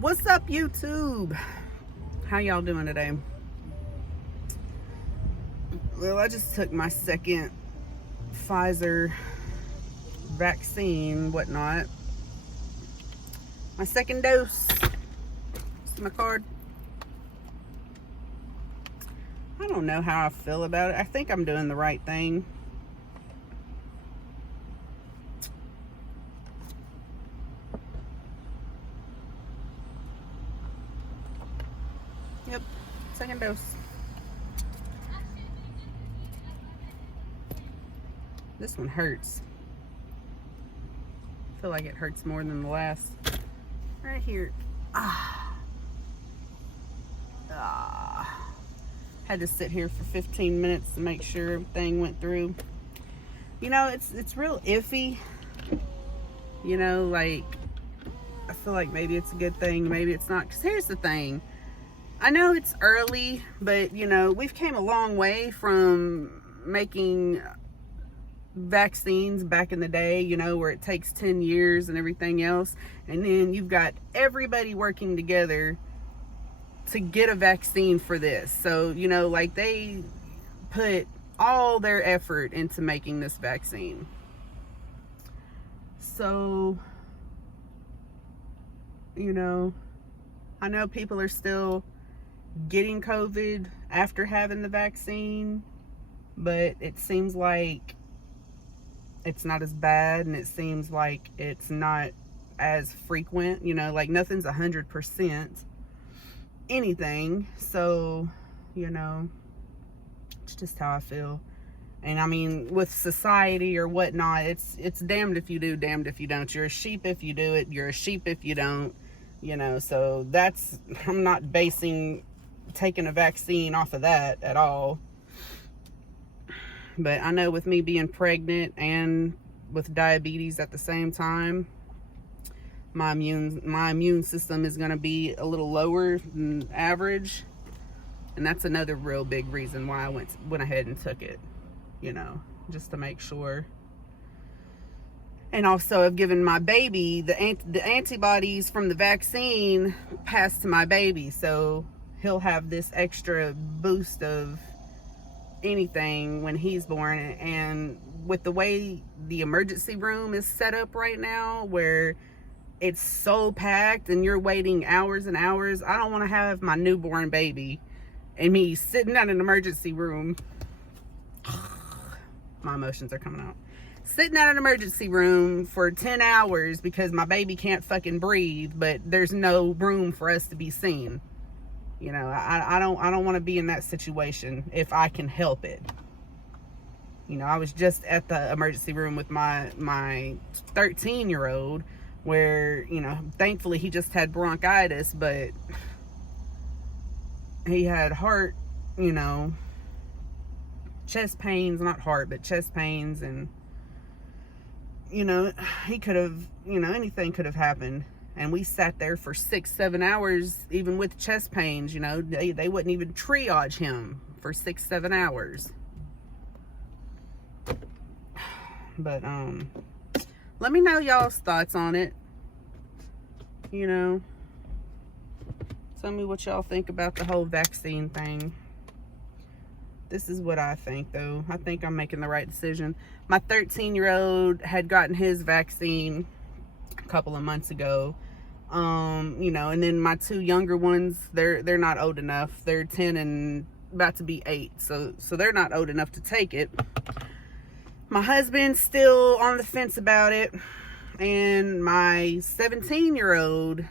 What's up, YouTube? How y'all doing today? Well, I just took my second Pfizer vaccine, whatnot. My second dose. See my card? I don't know how I feel about it. I think I'm doing the right thing. Yep, second dose. This one hurts. I feel like it hurts more than the last. Right here. Had to sit here for 15 minutes to make sure everything went through. You know, it's real iffy. You know, like, I feel like maybe it's a good thing, maybe it's not. Because here's the thing. I know it's early, but, you know, we've came a long way from making vaccines back in the day, you know, where it takes 10 years and everything else. And then you've got everybody working together to get a vaccine for this. So, you know, like, they put all their effort into making this vaccine. So, you know, I know people are still getting COVID after having the vaccine, but it seems like it's not as bad, and it seems like it's not as frequent, you know, like nothing's 100% anything. So, you know, it's just how I feel. And I mean, with society or whatnot, it's damned if you do, damned if you don't. You're a sheep if you do it, you're a sheep if you don't, you know. So that's, I'm not basing taking a vaccine off of that at all. But I know with me being pregnant and with diabetes at the same time, my immune system is going to be a little lower than average, and that's another real big reason why I went ahead and took it, you know, just to make sure. And also, I've given my baby the antibodies from the vaccine passed to my baby, so he'll have this extra boost of anything when he's born. And with the way the emergency room is set up right now, where it's so packed and you're waiting hours and hours, I don't want to have my newborn baby and me sitting down in an emergency room. My emotions are coming out. Sitting out in an emergency room for 10 hours because my baby can't fucking breathe, but there's no room for us to be seen. You know, I don't want to be in that situation if I can help it. You know, I was just at the emergency room with my 13-year-old, where, you know, thankfully he just had bronchitis, but he had heart, you know, chest pains, not heart, but chest pains. And, you know, he could have, you know, anything could have happened. And we sat there for 6-7 hours, even with chest pains, you know, they wouldn't even triage him for 6-7 hours. But, let me know y'all's thoughts on it. You know, tell me what y'all think about the whole vaccine thing. This is what I think, though. I think I'm making the right decision. My 13-year-old had gotten his vaccine a couple of months ago. You know, and then my two younger ones, they're not old enough. They're 10 and about to be 8. So they're not old enough to take it. My husband's still on the fence about it. And my 17-year-old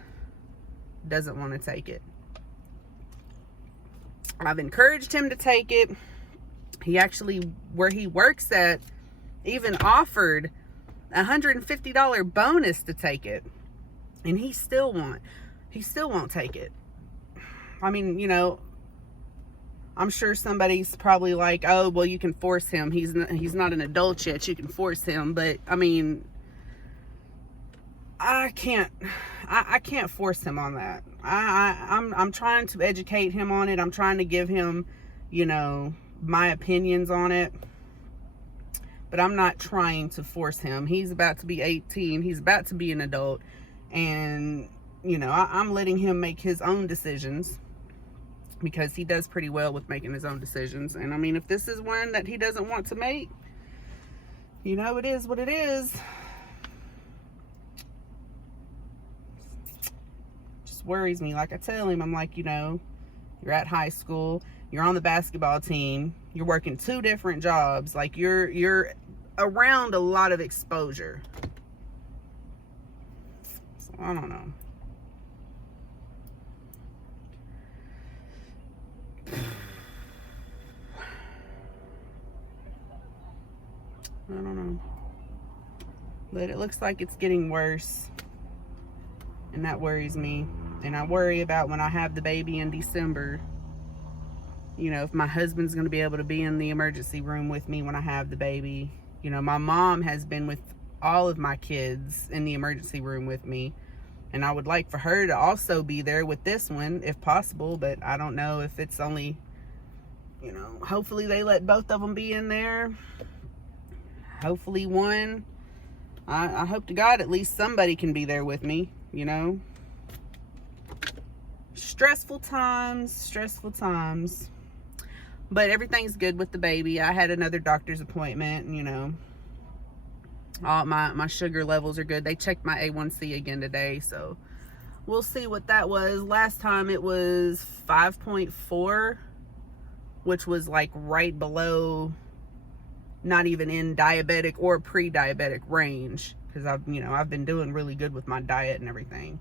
doesn't want to take it. I've encouraged him to take it. He actually, where he works at, even offered a $150 bonus to take it. And he still won't take it. I mean, you know, I'm sure somebody's probably like, oh, well, you can force him. He's not an adult yet. You can force him. But I mean, I can't force him on that. I'm trying to educate him on it. I'm trying to give him, you know, my opinions on it. But I'm not trying to force him. He's about to be 18. He's about to be an adult. And you know, I'm letting him make his own decisions, because he does pretty well with making his own decisions. And I mean, if this is one that he doesn't want to make, you know, it is what it is. Just worries me. Like I tell him, I'm like, you know, you're at high school, you're on the basketball team, you're working 2 different jobs, like you're around a lot of exposure. So I don't know. I don't know. But it looks like it's getting worse. And that worries me. And I worry about when I have the baby in December, you know, if my husband's going to be able to be in the emergency room with me when I have the baby. You know, my mom has been with all of my kids in the emergency room with me. And I would like for her to also be there with this one, if possible. But I don't know if it's only, you know, hopefully they let both of them be in there. Hopefully one. I hope to God at least somebody can be there with me, you know. Stressful times. But everything's good with the baby. I had another doctor's appointment, and, you know, all my sugar levels are good. They checked my A1C again today, so we'll see what that was. Last time it was 5.4, which was like right below, not even in diabetic or pre-diabetic range, because I've been doing really good with my diet and everything.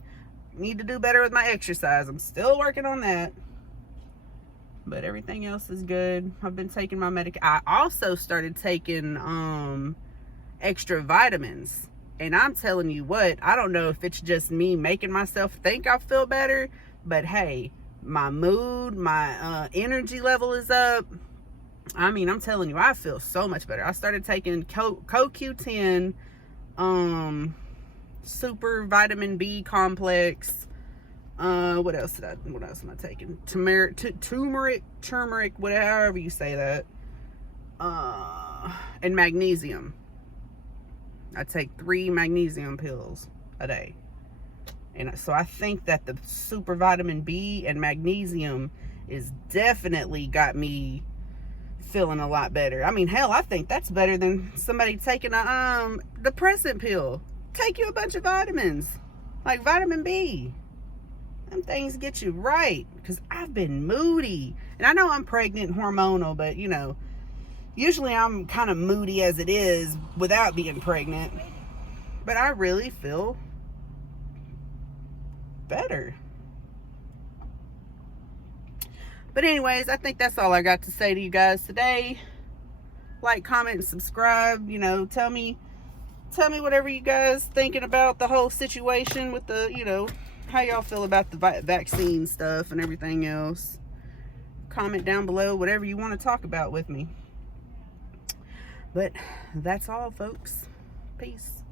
Need to do better with my exercise. I'm still working on that, but everything else is good. I've been taking my I also started taking extra vitamins, and I'm telling you what, I don't know if it's just me making myself think I feel better, but hey, my mood, my energy level is up. I mean, I'm telling you, I feel so much better. I started taking CoQ10, super vitamin B complex. What else am I taking? Turmeric, whatever you say that. And magnesium. I take 3 magnesium pills a day. And so I think that the super vitamin B and magnesium is definitely got me feeling a lot better. I mean, hell, I think that's better than somebody taking a depressant pill. Take you a bunch of vitamins, like vitamin B. Them things get you right, because I've been moody. And I know I'm pregnant and hormonal, but you know, usually I'm kind of moody as it is without being pregnant. But I really feel better. But anyways, I think that's all I got to say to you guys today. Like, comment, and subscribe. You know, tell me whatever you guys thinking about the whole situation with the, you know, how y'all feel about the vaccine stuff and everything else. Comment down below whatever you want to talk about with me. But that's all, folks. Peace.